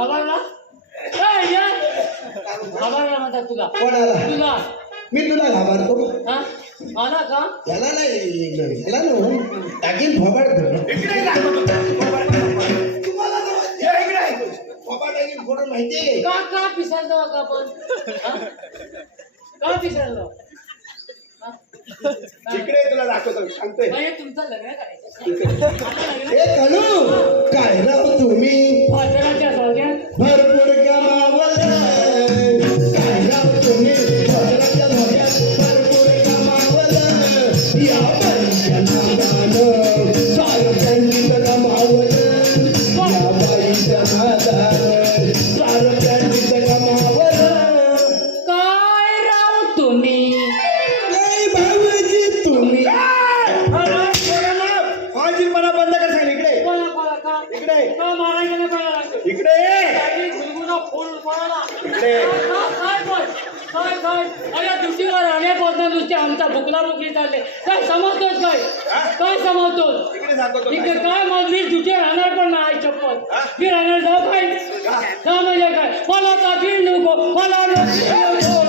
घाबरला घाबरला म्हणतात तुला कोणाला? तुला मी तुला घाबरतो हा मला का त्याला नाही त्याला ना टाकीन फबाड तुम्हाला फबाड टाकीन फोडून माहितीये का पिसाळलो का आपण का पिसाळलो इकडे तुला दाखवतो सांगतोय तुमचं लग्न करायचं हे कलू काय राव तुम्ही भद्राच्या जोग्यात भरपूर कमावलं काय राव तुम्ही भद्राच्या जोग्यात भरपूर कमावलं या बाईच्या नादानं सारं त्यांनीच कमावलं या बाईच्या नादानं सारं त्यांनीच कमावलं काय राव तुम्ही नाही भाऊजी तुम्ही मला बंद कर सांग इकडे कोणा कोणा का इकडे का मारा गेला कोणाला इकडे गुलगुला फुल कोणाला इकडे काय अरे दुसरीवर आल्यापासून नुसते आमचा भुकला बुकली चालले काय समजतोस काय समजतोस इकडे दाखवतो इकडे काय मग मी दुसरे राहणार पण नाही चप्पल मी राहणार जाऊ काय का म्हणजे काय मला ताकी नको मला नको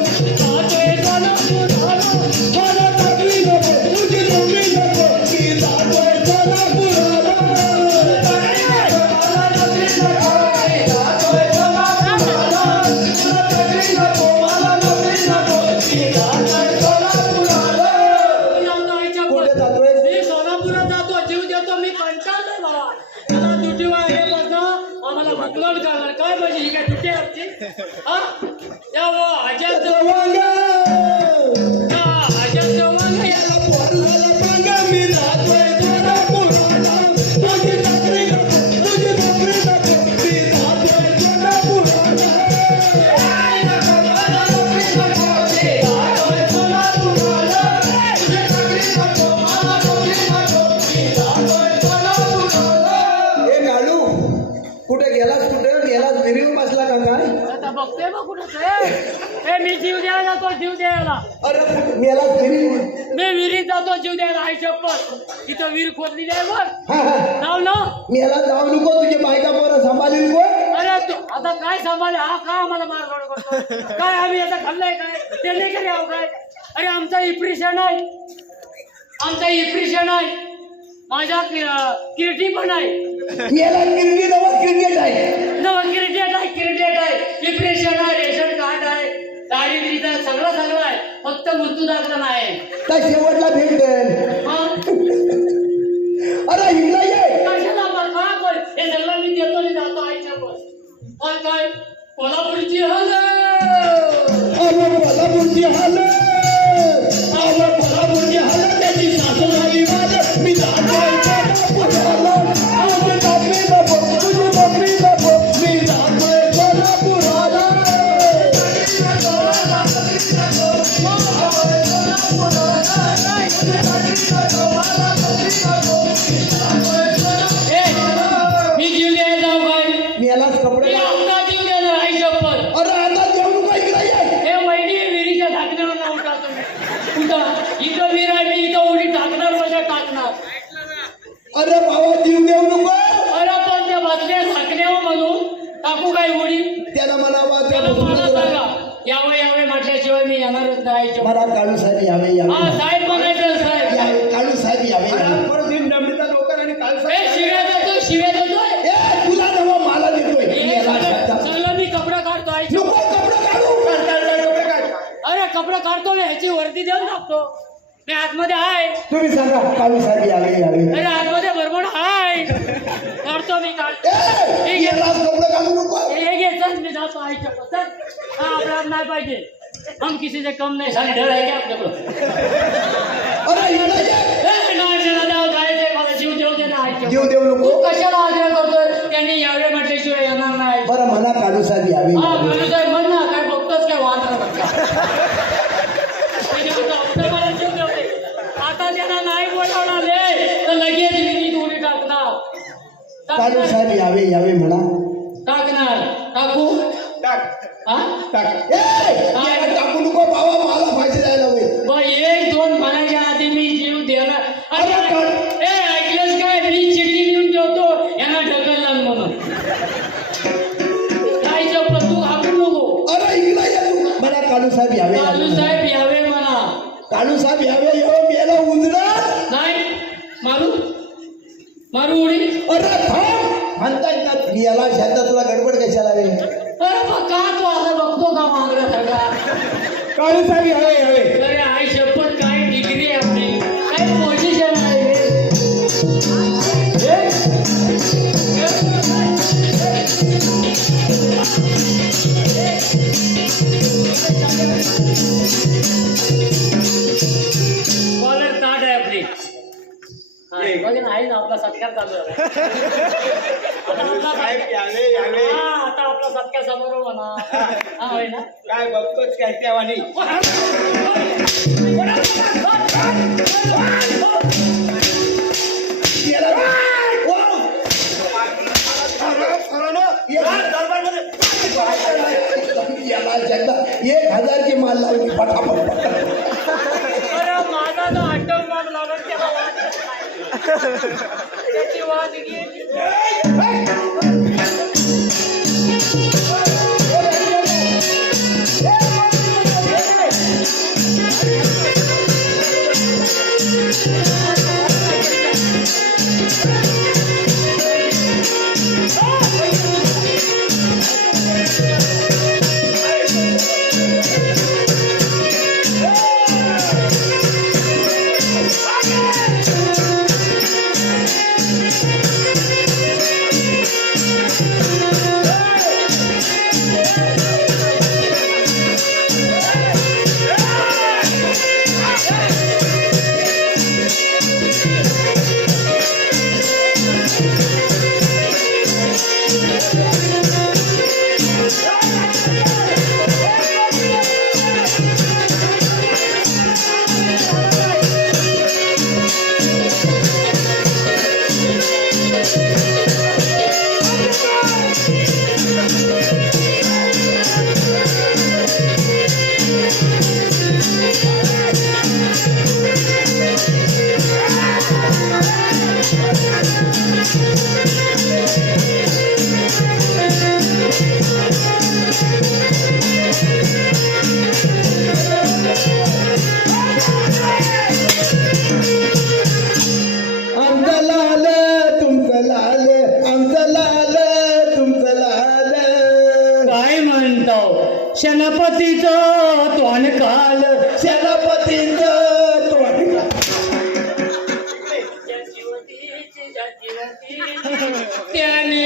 मला ताकी नको तुझी नोकरी नको मी जातोय सोलापुरात जातो जीव देतो मी कंटाळलो मला मला ड्युटीवर आल्यापासून आम्हाला बुकलोड करणार काय पाहिजे ही काय ड्युटी आमची हा या अजय चव्हाण अजय चव्हाण याला बोलला पांगा मी जातोय सोलापुराला तुझी नोकरी नको मी जातोय सोलापुराला बसला का काय आता बघतोय बघ कुठं मी जीव द्यायला जातो जीव द्यायला अरे मेला मी विहिरीत जातो जीव द्यायला आई चप्पल इथं विहीर खोदलेली आहे बघ जाऊ ना मेला जाऊ नको तुझे बायका पोरं सांभाळली नको अरे तू आता काय सांभाळ हा का आम्हाला मारहाण करतो काय आम्ही आता खाल्लंय काय ते नाही करे आहो काय अरे आमचा इप्रिशन आहे माझ्या किरटी पण आहे मेला किरटी क्रिकेट आहे क्रिकेट आहे डिप्रेशन आहे रेशन कार्ड आहे दारिद्र्य सगळं आहे फक्त मृत्यू दाखला नाही तर शेवटला भेटेल अरे हिला ये कशाला आपण काय बोल हे सगळं मी देतो मी जातो आईच्या बोल काय कोल्हापूरची हाल कोल्हापूरची हाल कोल्हापूरची हाल त्याची सासू झाली माझ्या मी जातो मी जीव द्यायला जाऊ काय मी यालाच कपडे आता जीव द्यायला आई चप्पल अरे आता जेवण काय इकडे हे वहिनी विहिरीच्या ढाकण्यावर ना उठातो कुठं इथं विहीर आहे मी इथं उडी टाकणार म्हणजे टाकणार अरे बाबा जीव देऊ नको अरे पण त्या बसल्या ढाकण्यावर म्हणून टाकू काय उडी त्याला मला सांगा यावे म्हटल्याशिवाय मी येणारच नाही मला काळू साहेब यावे यावे हा साहेब म्हणायचं साहेब काळू साहेब यावे शिव्या देतोय तुला नवा मला देतोय चांगला मी कपडा काढतो अरे कपडा काढतो मी ह्याची वर्दी देऊन टाकतो मी आतमध्ये आहे तुम्ही सांगा काळू साहेब यावे अरे आतमध्ये बरोबर आहे काढतो मी काढतो कपडे घालू नको हे घे चल मी जातो आईच्या पसंत हा अपराध नाही पाहिजे हम किसी से कम नहीं सारे डर है क्या आप लोग अरे जीव देऊ नको कशाला आग्रह करतोय त्यांनी यावे म्हटल्याशिवाय येणार नाही बरं म्हणा काळू साहेब यावे हा काळू साहेब म्हण ना काय बघतोच काय वाद आता त्यांना नाही बोलावणार तर लगेच मी उडी टाकणार काळू साहेब यावे म्हणा टाकणार टाकू हा टाकू नको बाबा मला फायदे द्यायला होईल एक दोन म्हणायच्या आधी मी जीव देणार ऐकलंच काय मी चिठ्ठी लिहून ठेवतो यांना ढकलला म्हणून साहेब यावे कालू साहेब यावे म्हणा. काळू साहेब यावे यावं मेला उंदर नाही मारू उडी. अरे थांब म्हणतायत ना याला शांत तुला गडबड कशाला रे अरे मग का तू आता बघतो का मागला सगळा. काळू साहेब यावे यावे अरे आई शपथ काय डिग्री आहे आपली काय पोझिशन आहे हे? कॉलर ताट आहे आपली. बघ ना आहे ना आपला सत्कार चालू आहे. आता आपला सत्कार समारोह म्हणा. हा होय ना काय बघतोच काय त्यावानी याला 1000 माल लावली फटाफट. अरे माझा जो आठवण माग लागत त्याला वाटत नाही. त्याची वाट गेली. शनपतीचं तोंड काल सेनापतीचं तोंड त्याने